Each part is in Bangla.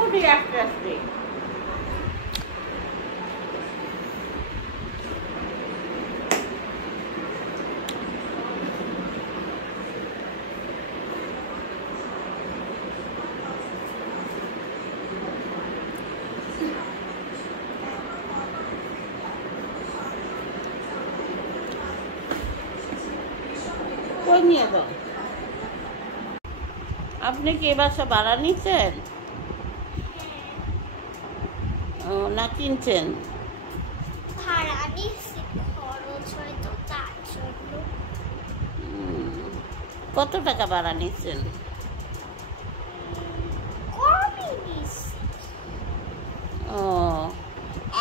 উঠি আস্তে আস্তে। কই নিয়ে যাও? আপনি কি এ বাসা ভাড়া নিচ্ছেন না কিনছেন? ভাড়া নিচ্ছি, খরচ হয়তো তার জন্য। কত টাকা ভাড়া নিচ্ছেন? কমই নিচ্ছি, ও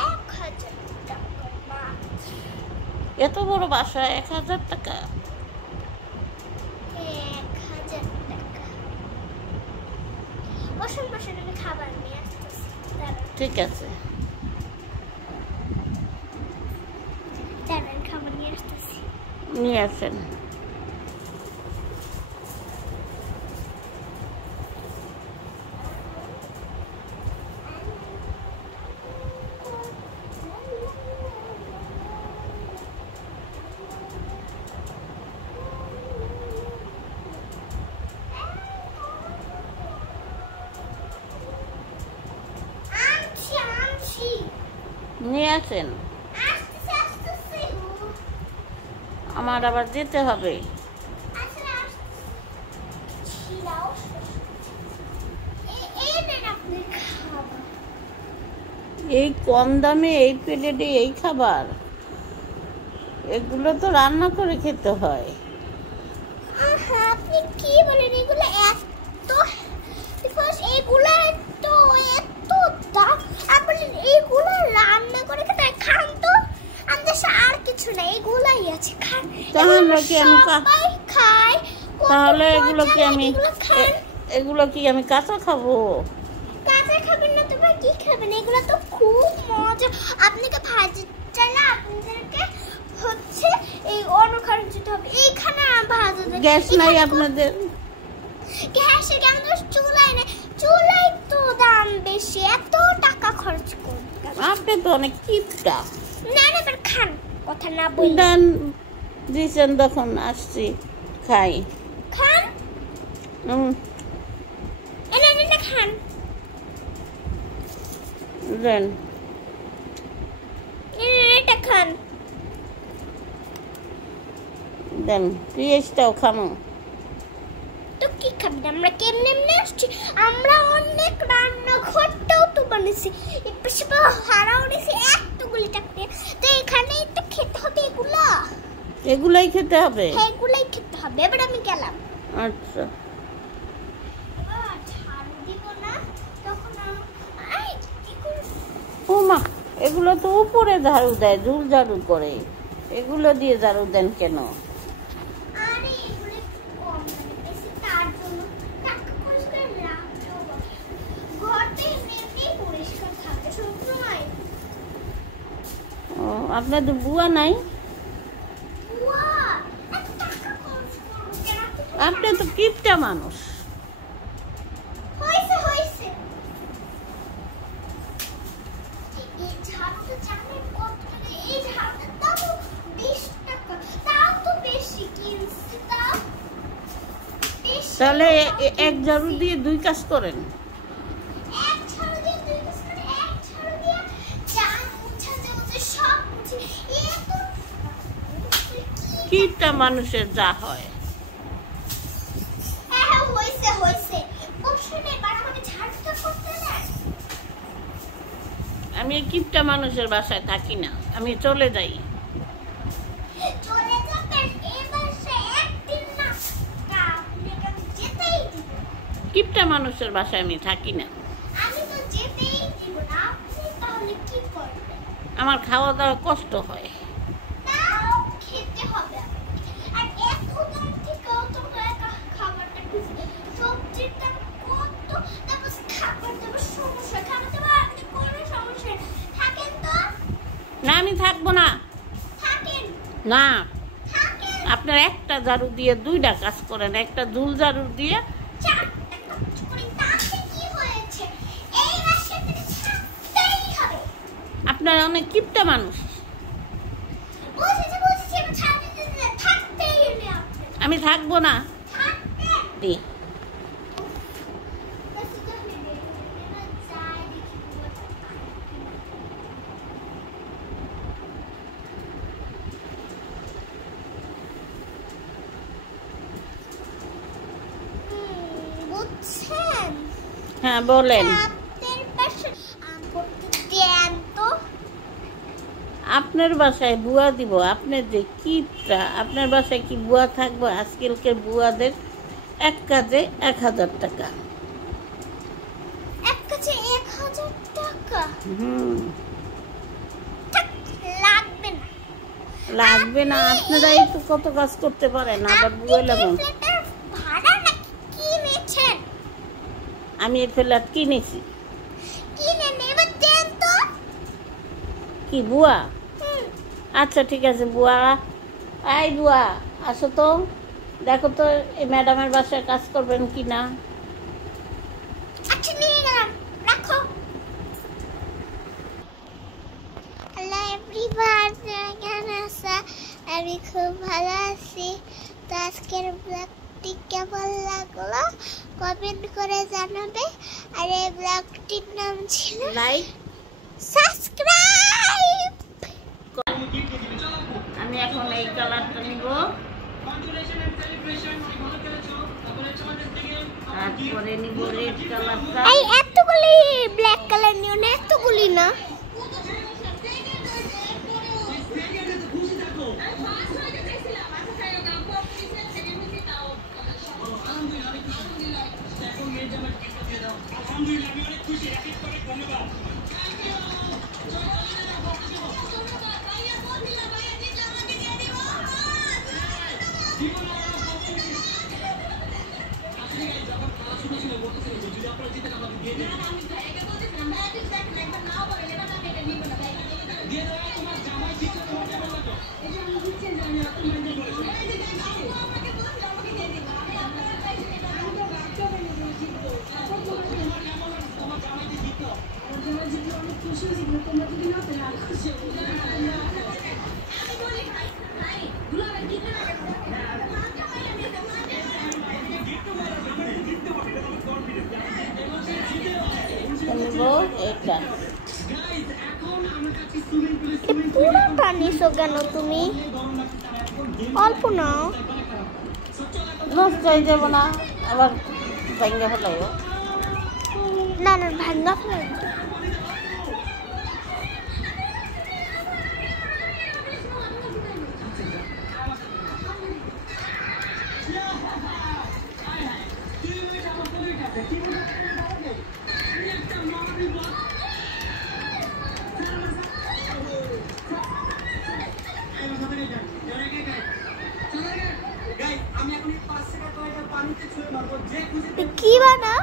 1000 টাকা মাত্র। এত বড় বাসা 1000 টাকা? 1000 টাকা। বসুন বসুন, আমি খাবার নিয়ে আসতেছি। ঠিক আছে, দাঁড়ান, খাবার নিয়ে আসতেছি। নিয়ে আসেন। আনছি আনছি, নিয়ে আসেন। আসতেছি আসতেছি। আমার আবার যেতে হবে। আসলে আসতেছি। ছিলাও। এই নেন আপনি খাবার। এই কম দামে এই প্লেটে এই খাবার? এগুলো তো রান্না করে খেতে হয়। আপনি কি বলেন? এগুলো এত, এগুলো এত দাম, আপনি এগুলো রান্না করে খেতে খান তো। আমাদের আর কিছু না, এগুলাই আছে, খান। তাহলে কি আমি সবাই খায়, তাহলে এগুলো কি আমি কাঁচা খাবো? কাঁচা খাবেন না তো কি খাবেন? এগুলো তো খুব মজা। আপনাকে ভাজি চাইলে আপনাদেরকে হচ্ছে এই অনুকরণ যেতে হবে। এইখানে ভাজা গ্যাস নাই আপনাদের? গ্যাসে কেন? চুলাই নেই, চুলাই তো দাম বেশি, এত টাকা খরচ করুন। আপনি তো অনেক কিপটা। না না, এবার খান, কথা না বললেন। দেন, দিয়েছেন তখন আসছি, খাই। খান, এনে এনে খান। দেন, এটা খান। দেন, পেঁয়াজটাও খামো। তো কি খাবেন? আমরা কেমনে এমনি আসছি? আমরা অনেক রান্নাঘরটাও তো বানিয়েছি, এপাশে হারাও নিয়েছি এতগুলি টাকা দিয়ে। তো এখানেই তো খেতে হবে এগুলা। এগুলাই খেতে হবে? হ্যাঁ, এগুলাই খেতে হবে। এবার আমি গেলাম। আচ্ছা, ঝাড়ু দিব না তখন। ও মা, এগুলো তো উপরে ঝাড়ু দেয়, ঝুল ঝাড়ু করে। এগুলো দিয়ে ঝাড়ু দেন কেন? আরে এগুলো কম দামে বেশি, তার জন্য টাকা খরচ করে রাখতেও হবে। ঘরটা এমনি পরিষ্কার থাকে সবসময়। ও, আপনাদের বুয়া নাই? বুয়া এত টাকা খরচ করবো কেন? আপনি তো কিপটা মানুষ। হয়েছে হয়েছে। এই ঝাড়ুটা জানেন কত টাকা? এই ঝাড়ুটার দামও 20 টাকা, তাও তো বেশি কিনছি। তাও তাহলে এক ঝাড়ু দিয়ে 2 কাজ করেন। এক ঝাড়ু দিয়ে 2 কাজ করে, এক ঝাড়ু দিয়ে যা মুছা যাচ্ছে সব মুছে। এত কিপটা মানুষের যা হয়। হ্যাঁ হয়েছে হয়েছে। অপশনে এবার আমাকে ঝাড়ুটা করতে দেন। আমি এই কিপটা মানুষের বাসায় থাকি না, আমি চলে যাই। চলে যাবেন? এবার সে একদিন না, আপনাকে আমি যেতেই দিব। কিপটা মানুষের বাসায় আমি থাকি না। আমি তো যেতেই দিব না, আপনি তাহলে কি করবেন? আমার খাওয়া দাওয়া কষ্ট হয়। তাও খেতে হবে আপনাকে। আর এত দাম থেকেও তো খাবারটা খুঁজবে। সবজির দাম কত, তারপর খাবার দাবার সমস্যা, খাবার দাবার আপনি কোনো সমস্যা নেই। থাকেন তো, না, আমি থাকবো না। থাকেন না, থাকেন। আপনার একটা ঝাড়ু দিয়ে 2টা কাজ করেন, একটা ঝুল ঝাড়ু দিয়ে। 4টা কাজ করি, তাতে কি হয়েছে? আপনারা অনেক কিপটা মানুষ। আমি থাকবো না। হ্যাঁ বলেন। আপনার বাসায় বুয়া দিব? আপনার যে কিপটা, আপনার বাসায় কি বুয়া থাকবো? আজকালকার বুয়াদের এক কাজে 1000 টাকা। এক কাজে 1000 টাকা? লাগবে না। আপনারা একটু কত কাজ করতে পারেন, আবার বুয়া লাগুন। আমি এই ফ্ল্যাট কিনেছি। কি বুয়া? আচ্ছা ঠিক আছে বুয়া। এই বুয়া আসো তো, দেখো তো এই ম্যাডামের বাসায় কাজ করবেন কি না। আমি খুব ভালো আছি। তো আজকের ব্লগটি কেমন লাগলো কমেন্ট করে জানাবে। আর এই ব্লগটির নাম ছিল লাইক সাবস্ক্রাইব। আমি এখন এই কালারটা নিব, তারপরে নিব রেড কালারটা। এই এতগুলি ব্ল্যাক কালার নিও না, এতগুলি না। পুরোটা নিছো কেন তুমি? অল্প নাও, নষ্ট হয়ে যাবো না আবার ভাঙ্গা ফেলাইও। না না ভাঙ্গা ফেলাই। কি বানা?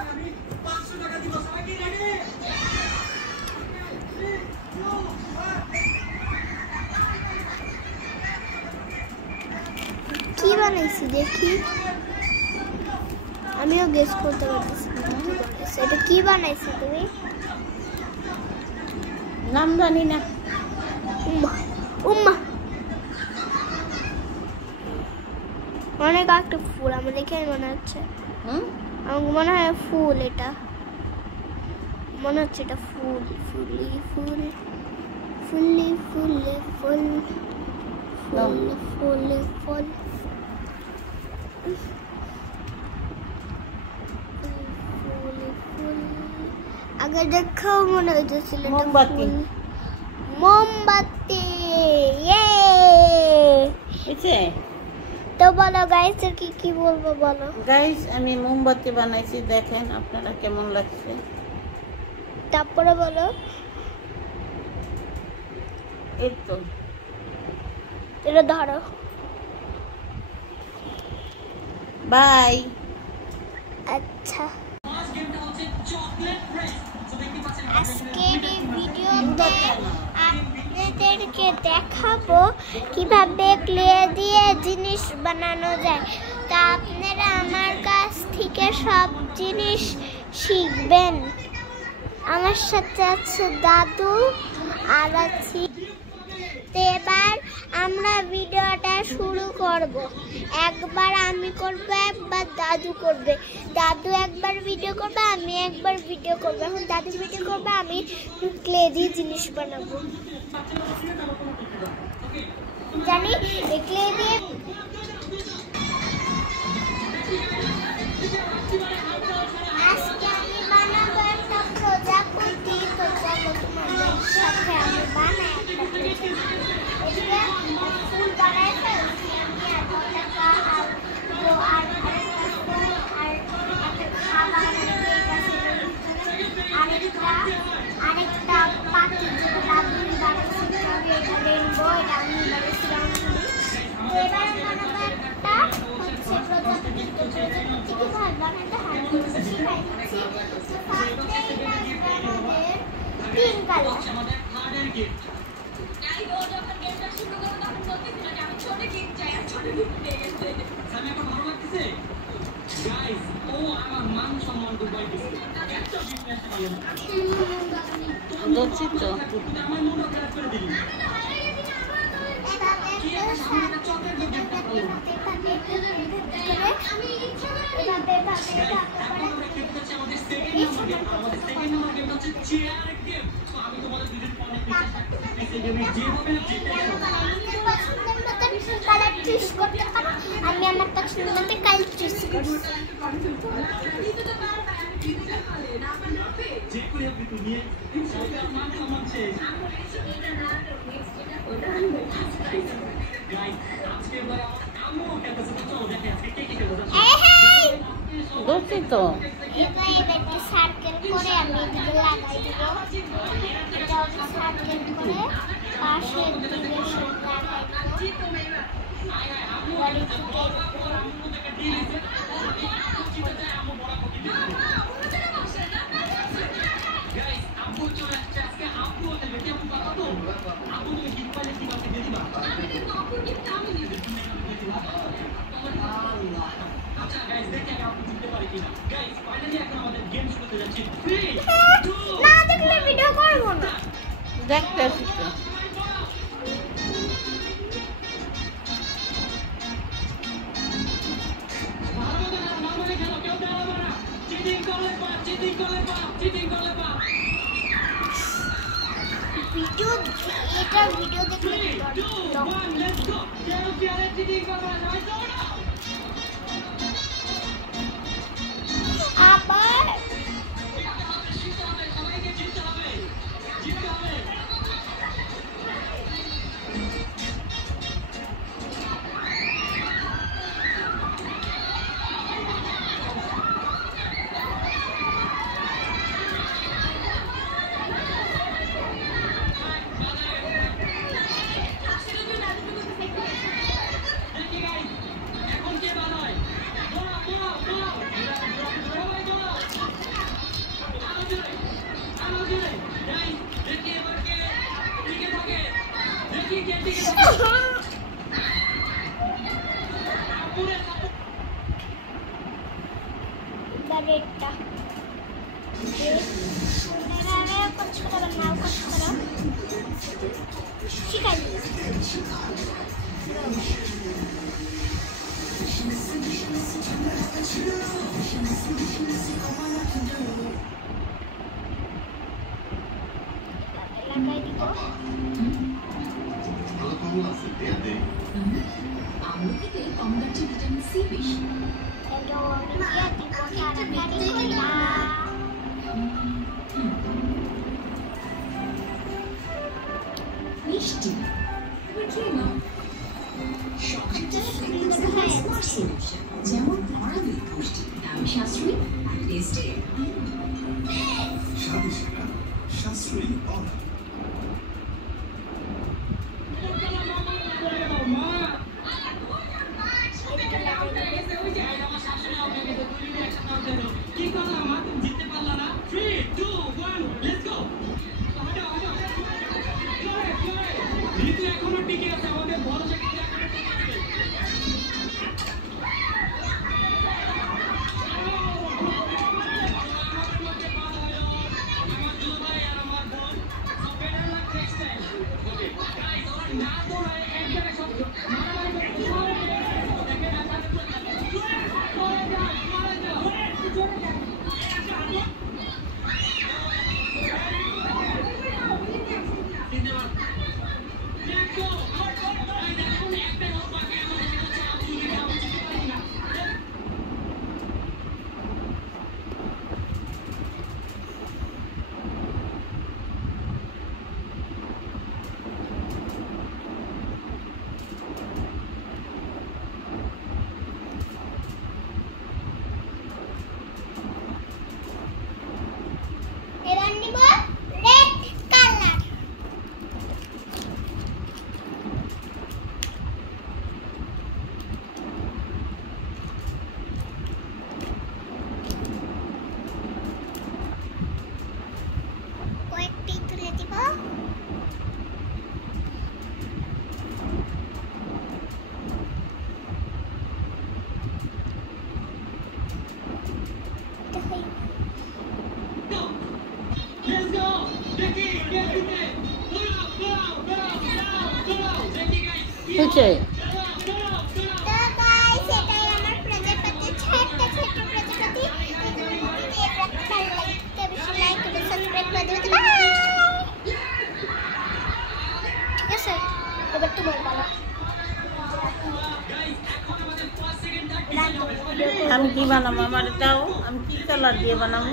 কি বানাইছি দেখি, আমিও গেস করতে পারতেছি। এটা কি বানাইছো তুমি? নাম জানি না। উম্মা উম্মা অনেক একটা ফুল আমার দেখে মনে হচ্ছে। আমার মনে হয় ফুল, এটা মনে হচ্ছে এটা ফুল। ফুলি ফুল ফুলি ফুলে ফুল ফুল ফুলে ফুল। আগে দেখাও মনে হইতেছিল মোমবাতি। মোমবাতি। তো বলো গাইস, কি কি বলবো বলো। গাইস আমি মোমবাতি বানাইছি, দেখেন আপনারা কেমন লাগছে। তারপরে বলো। এই তো এটা ধরো। বাই। আচ্ছা আজকের এই ভিডিওতে আপনাদেরকে দেখাবো কিভাবে ক্লে দিয়ে জিনিস বানানো যায়। তা আপনারা আমার কাছ থেকে সব জিনিস শিখবেন। আমার সাথে আছে দাদু আর আছি। তো এবার আমরা ভিডিওটা শুরু করব। একবার আমি করব, একবার দাদু করবে। দাদু একবার ভিডিও করবে, আমি একবার ভিডিও করব। এখন দাদু ভিডিও করবে, আমি ক্লে দিয়ে জিনিস বানাবো। জানি ক্লে দিয়ে আজকে আমি বানাবো একটা প্রজাপতি। তো চলো তোমাদের সাথে আমি বানাই একটা প্রজাপতি। এদিকে ফুল বানাই ফেলছি আমি, আর পতাকা আর আরেকটা ফুল আর একটা খাবার আরেকটা পাখি যেটা আমি বানাচ্ছি এটা রেনবো, এটা আমি বানাচ্ছিলাম। তো এবার বানাবো একটা হচ্ছে প্রজাপতি। তো প্রজাপতি কিভাবে বানাতে হয় শিখাই দিচ্ছি। তো ফার্স্টেই লাগবে আমাদের পিঙ্ক কালার। আমি আমার পছন্দ মতো কালার চুজ করব। তো একটু সার্কেল করে আমি এদিকে লাগাই দিব। এটা সার্কেল করে পাশের দিকে লাগাই দিব। না দেখলে ভিডিও করব না। দেখতে আসি তো। ভিডিও এটা ভিডিও দেখলে আবার রেডটা শিখাই লাগাই দিব। আমলকিতে কমলা ভিটামিন সি বেশি। এটাও আমি দিয়ে দিব তাড়াতাড়ি কইরা। মিষ্টি যেমন অরাবিক পুষ্টি, দামি সাশ্রয়ী আর টেস্টি। স্বাদী সেরা সাশ্রয়ী অরা। হয়েছে? তো গাইস এটাই আমার প্রজাপতি ছোট্ট ছোট্ট প্রজাপতি বেশি লাইক করে সাবস্ক্রাইব করে দিতে বাই ঠিক আছে এবার তোমার পালা আমি কি বানাবো? আমার দাও, আমি কি কালার দিয়ে বানাবো?